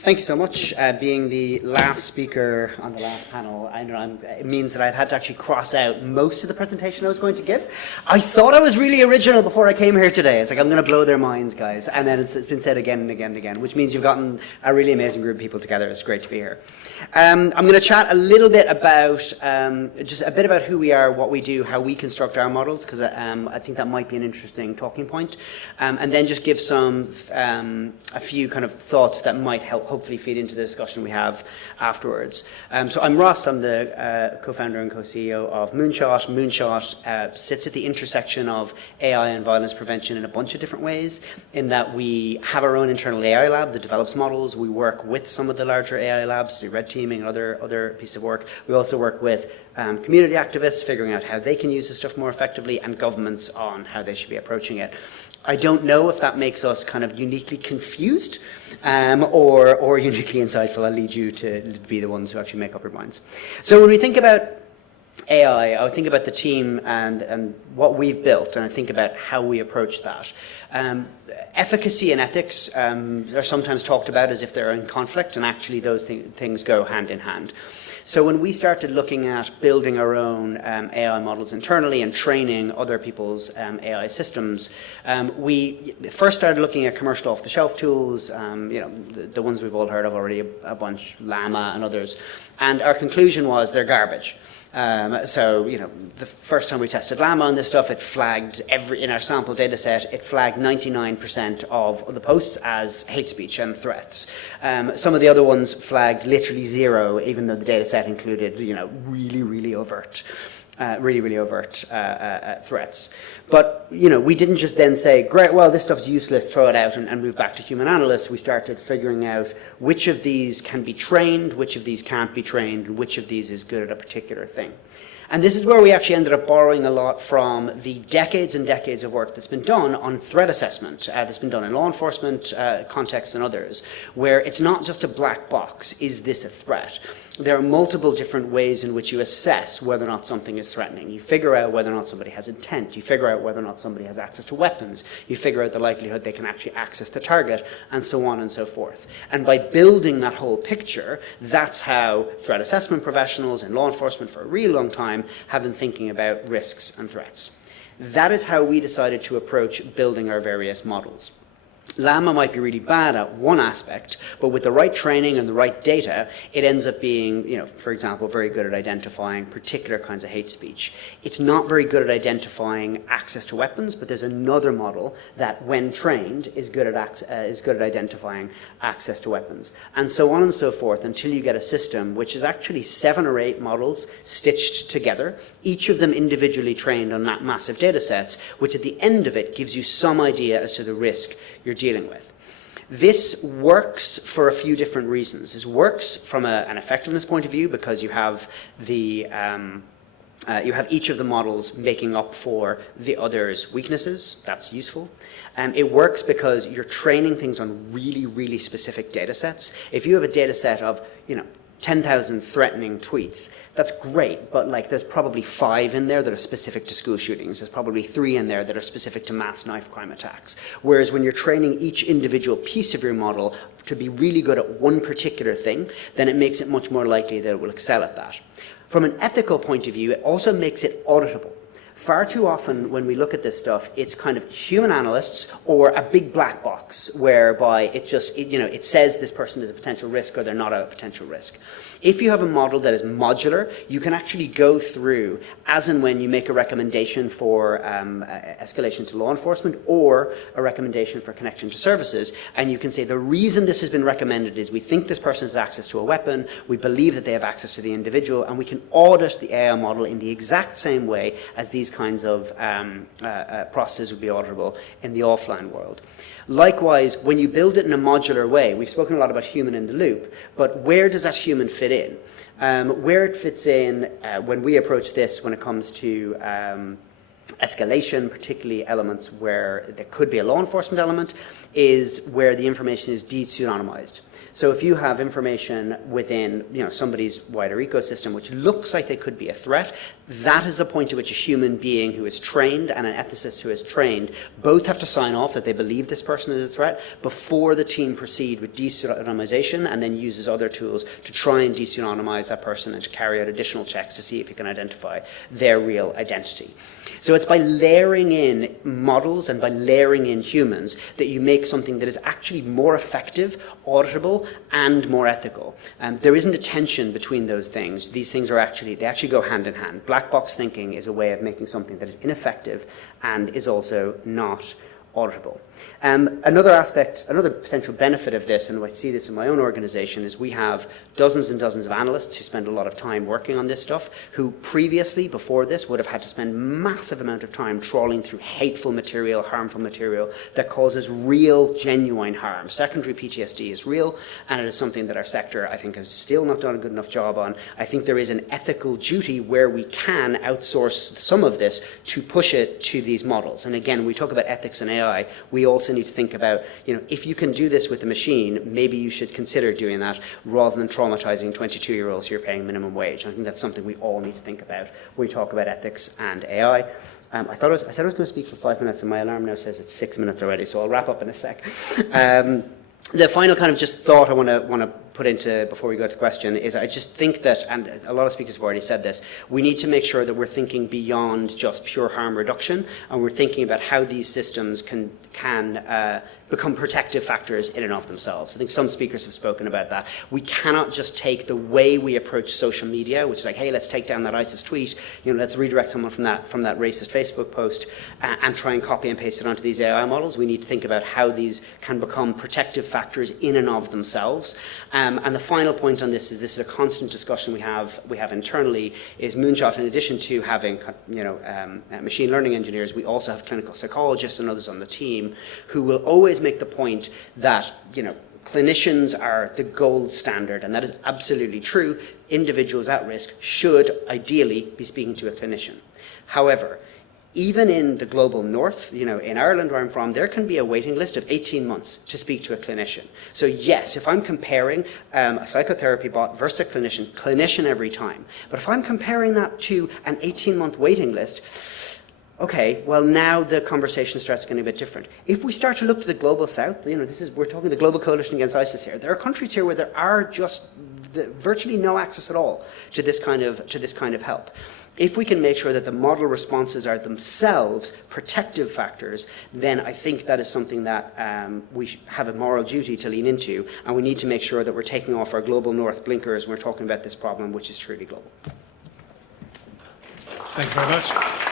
Thank you so much. Being the last speaker on the last panel, it means that I've had to actually cross out most of the presentation I was going to give. I thought I was really original before I came here today. It's like, I'm going to blow their minds, guys. And then it's been said again and again and again, which means you've gotten a really amazing group of people together. It's great to be here. I'm going to chat a little bit about, just a bit about who we are, what we do, how we construct our models, because I think that might be an interesting talking point. And then just give a few kind of thoughts that might help hopefully feed into the discussion we have afterwards. So I'm Ross, I'm the co-founder and co-CEO of Moonshot. Moonshot sits at the intersection of AI and violence prevention in a bunch of different ways, in that we have our own internal AI lab that develops models. We work with some of the larger AI labs to do red teaming and other pieces of work. We also work with community activists, figuring out how they can use this stuff more effectively, and governments on how they should be approaching it. I don't know if that makes us kind of uniquely confused or uniquely insightful. I'll lead you to be the ones who actually make up your minds. So when we think about AI, I think about the team and what we've built, and I think about how we approach that. Efficacy and ethics are sometimes talked about as if they're in conflict, and actually those things go hand in hand. So when we started looking at building our own AI models internally and training other people's AI systems, we first started looking at commercial off-the-shelf tools, the ones we've all heard of already, a bunch, Llama and others, and our conclusion was they're garbage. The first time we tested Llama on this stuff, it flagged in our sample data set, it flagged 99% of the posts as hate speech and threats. Some of the other ones flagged literally zero, even though the data set included, really overt threats. But, we didn't just then say, great, well, this stuff's useless, throw it out and move back to human analysts. We started figuring out which of these can be trained, which of these can't be trained, and which of these is good at a particular thing. And this is where we actually ended up borrowing a lot from the decades and decades of work that's been done on threat assessment, that's been done in law enforcement contexts and others, where it's not just a black box, is this a threat? There are multiple different ways in which you assess whether or not something is threatening. You figure out whether or not somebody has intent. You figure out whether or not somebody has access to weapons. You figure out the likelihood they can actually access the target, and so on and so forth. And by building that whole picture, that's how threat assessment professionals in law enforcement for a really long time have been thinking about risks and threats. That is how we decided to approach building our various models. Llama might be really bad at one aspect, but with the right training and the right data, it ends up being, for example, very good at identifying particular kinds of hate speech. It's not very good at identifying access to weapons, but there's another model that, when trained, is good at identifying access to weapons, and so on and so forth, until you get a system which is actually 7 or 8 models stitched together, each of them individually trained on massive data sets, which at the end of it gives you some idea as to the risk you're dealing with. This works for a few different reasons. This works from an effectiveness point of view because you have each of the models making up for the other's weaknesses. That's useful. It works because you're training things on really specific data sets. If you have a data set of 10,000 threatening tweets, that's great, but there's probably 5 in there that are specific to school shootings. There's probably 3 in there that are specific to mass knife crime attacks. Whereas when you're training each individual piece of your model to be really good at one particular thing, then it makes it much more likely that it will excel at that. From an ethical point of view, it also makes it auditable. Far too often when we look at this stuff, it's kind of human analysts or a big black box whereby it says this person is a potential risk or they're not a potential risk. If you have a model that is modular, you can actually go through as and when you make a recommendation for escalation to law enforcement or a recommendation for connection to services, and you can say the reason this has been recommended is we think this person has access to a weapon, we believe that they have access to the individual, and we can audit the AI model in the exact same way as these kinds of processes would be auditable in the offline world. Likewise, when you build it in a modular way, we've spoken a lot about human in the loop, but where does that human fit in? Where it fits in when we approach this when it comes to escalation, particularly elements where there could be a law enforcement element, is where the information is de-pseudonymized. So if you have information within somebody's wider ecosystem which looks like they could be a threat, that is the point at which a human being who is trained and an ethicist who is trained both have to sign off that they believe this person is a threat before the team proceed with de-pseudonymization and then uses other tools to try and de-pseudonymize that person and to carry out additional checks to see if you can identify their real identity. So it's by layering in models and by layering in humans that you make something that is actually more effective, auditable, and more ethical. There isn't a tension between those things. These things they actually go hand in hand. Black box thinking is a way of making something that is ineffective and is also not auditable. Another aspect, another potential benefit of this, and I see this in my own organization, is we have dozens and dozens of analysts who spend a lot of time working on this stuff, who previously, before this, would have had to spend massive amount of time trawling through hateful material, harmful material that causes real, genuine harm. Secondary PTSD is real, and it is something that our sector, I think, has still not done a good enough job on. I think there is an ethical duty where we can outsource some of this to push it to these models. And again, we talk about ethics and AI, we also need to think about, if you can do this with a machine, maybe you should consider doing that rather than traumatizing 22-year-olds who are paying minimum wage. I think that's something we all need to think about when we talk about ethics and AI. I said I was going to speak for 5 minutes, and my alarm now says it's 6 minutes already, so I'll wrap up in a sec. The final kind of just thought I want to put into before we go to the question is I just think that, and a lot of speakers have already said this, we need to make sure that we're thinking beyond just pure harm reduction, and we're thinking about how these systems can become protective factors in and of themselves. I think some speakers have spoken about that. We cannot just take the way we approach social media, which is like, hey, let's take down that ISIS tweet, let's redirect someone from that racist Facebook post, and try and copy and paste it onto these AI models. We need to think about how these can become protective factors in and of themselves. And the final point on this is a constant discussion we have internally, is Moonshot, in addition to having machine learning engineers, we also have clinical psychologists and others on the team who will always make the point that clinicians are the gold standard, and that is absolutely true. Individuals at risk should ideally be speaking to a clinician. However, even in the global north, in Ireland where I'm from, there can be a waiting list of 18 months to speak to a clinician. So yes, if I'm comparing a psychotherapy bot versus a clinician every time. But if I'm comparing that to an 18-month waiting list, okay, well now the conversation starts getting a bit different. If we start to look to the global south, we're talking the global coalition against ISIS here. There are countries here where there are just virtually no access at all to this kind of help. If we can make sure that the model responses are themselves protective factors, then I think that is something that we have a moral duty to lean into, and we need to make sure that we're taking off our global north blinkers when we're talking about this problem, which is truly global. Thank you very much.